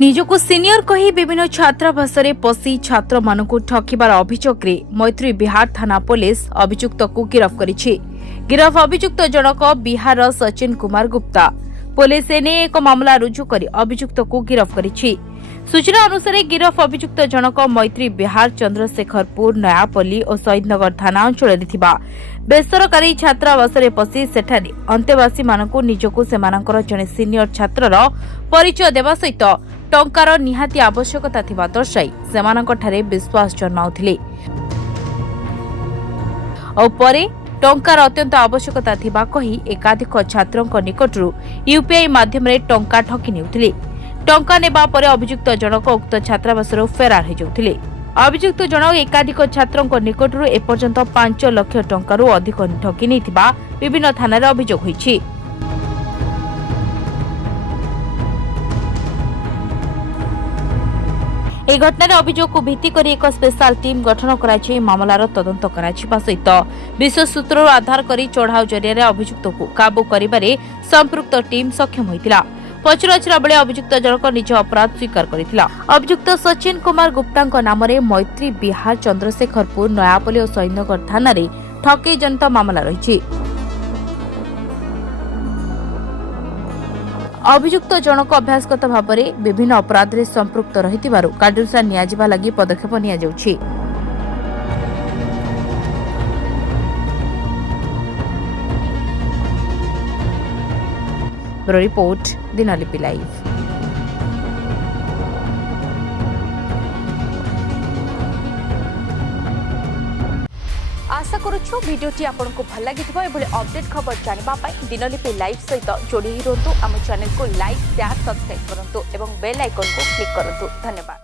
ନିଜକୁ ସିନିୟର କହି ବିଭିନ୍ନ ଛାତ୍ରାବାସରେ ପଶି ଛାତ୍ରମାନଙ୍କୁ ଠକିବାର ଅଭିଯୋଗରେ ମୈତ୍ରୀ ବିହାର ଥାନା ପୋଲିସ ଅଭିଯୁକ୍ତକୁ ଗିରଫ କରିଛି। ଗିରଫ ଅଭିଯୁକ୍ତ ଜଣକ ବିହାରର ସଚିନ କୁମାର ଗୁପ୍ତା। ପୋଲିସ ଏନେଇ ଏକ ମାମଲା ରୁଜୁ କରି ଅଭିଯୁକ୍ତକୁ ଗିରଫ କରିଛି। ସୂଚନା ଅନୁସାରେ ଗିରଫ ଅଭିଯୁକ୍ତ ଜଣକ ମୈତ୍ରୀ ବିହାର ଚନ୍ଦ୍ରଶେଖରପୁର ନୟାପଲ୍ଲୀ ଓ ଶହୀଦନଗର ଥାନା ଅଞ୍ଚଳରେ ଥିବା ବେସରକାରୀ ଛାତ୍ରାବାସରେ ପଶି ସେଠାରେ ଅନ୍ତେବାସୀମାନଙ୍କୁ ନିଜକୁ ସେମାନଙ୍କର ଜଣେ ସିନିୟର ଛାତ୍ରର ପରିଚୟ ଦେବା ସହିତ ଟଙ୍କାର ନିହାତି ଆବଶ୍ୟକତା ଥିବା ଦର୍ଶାଇ ସେମାନଙ୍କଠାରେ ବିଶ୍ୱାସ ଜନ୍ମାଉଥିଲେ ଓ ପରେ ଟଙ୍କାର ଅତ୍ୟନ୍ତ ଆବଶ୍ୟକତା ଥିବା କହି ଏକାଧିକ ଛାତ୍ରଙ୍କ ନିକଟରୁ ୟୁପିଆଇ ମାଧ୍ୟମରେ ଟଙ୍କା ଠକି ନେଉଥିଲେ। ଟଙ୍କା ନେବା ପରେ ଅଭିଯୁକ୍ତ ଜଣକ ଉକ୍ତ ଛାତ୍ରାବାସରୁ ଫେରାର ହୋଇଯାଉଥିଲେ। ଅଭିଯୁକ୍ତ ଜଣକ ଏକାଧିକ ଛାତ୍ରଙ୍କ ନିକଟରୁ ଏପର୍ଯ୍ୟନ୍ତ 5 ଲକ୍ଷ ଟଙ୍କାରୁ ଅଧିକ ଠକି ନେଇଥିବା ବିଭିନ୍ନ ଥାନାରେ ଅଭିଯୋଗ ହୋଇଛି। ଏହି ଘଟଣାରେ ଅଭିଯୋଗକୁ ଭିତ୍ତି କରି ଏକ ସ୍ପେଶାଲ ଟିମ୍ ଗଠନ କରାଯାଇ ମାମଲାର ତଦନ୍ତ କରାଯିବା ସହିତ ବିଶ୍ୱ ସୂତ୍ରରୁ ଆଧାର କରି ଚଢ଼ାଉ ଜରିଆରେ ଅଭିଯୁକ୍ତକୁ କାବୁ କରିବାରେ ସମ୍ପୃକ୍ତ ଟିମ୍ ସକ୍ଷମ ହୋଇଥିଲା। ପଚରାଉଚରା ବେଳେ ଅଭିଯୁକ୍ତ ଜଣକ ନିଜ ଅପରାଧ ସ୍ୱୀକାର କରିଥିଲା। ଅଭିଯୁକ୍ତ ସଚିନ କୁମାର ଗୁପ୍ତାଙ୍କ ନାମରେ ମୈତ୍ରୀ ବିହାର ଚନ୍ଦ୍ରଶେଖରପୁର ନୟାପଲ୍ଲୀ ଓ ଶହୀଦନଗର ଥାନାରେ ଠକେଇ ଜନିତ ମାମଲା ରହିଛି। ଅଭିଯୁକ୍ତ ଜଣକ ଅଭ୍ୟାସଗତ ଭାବରେ ବିଭିନ୍ନ ଅପରାଧରେ ସମ୍ପୃକ୍ତ ରହିଥିବାରୁ କାର୍ଯ୍ୟାନୁଷ୍ଠାନ ନିଆଯିବା ଲାଗି ପଦକ୍ଷେପ ନିଆଯାଉଛି। ରିପୋର୍ଟ ଦିନଲିପି ଲାଇଭ୍। आशा करूछु वीडियोटी आपको भल लगी अपडेट खबर जानापी दिनलिपि लाइव सहित जोड़ी रुहतु। आम चैनल को लाइक शेयर सब्सक्राइब करूँ और बेल आइकन को क्लिक करूँ। धन्यवाद।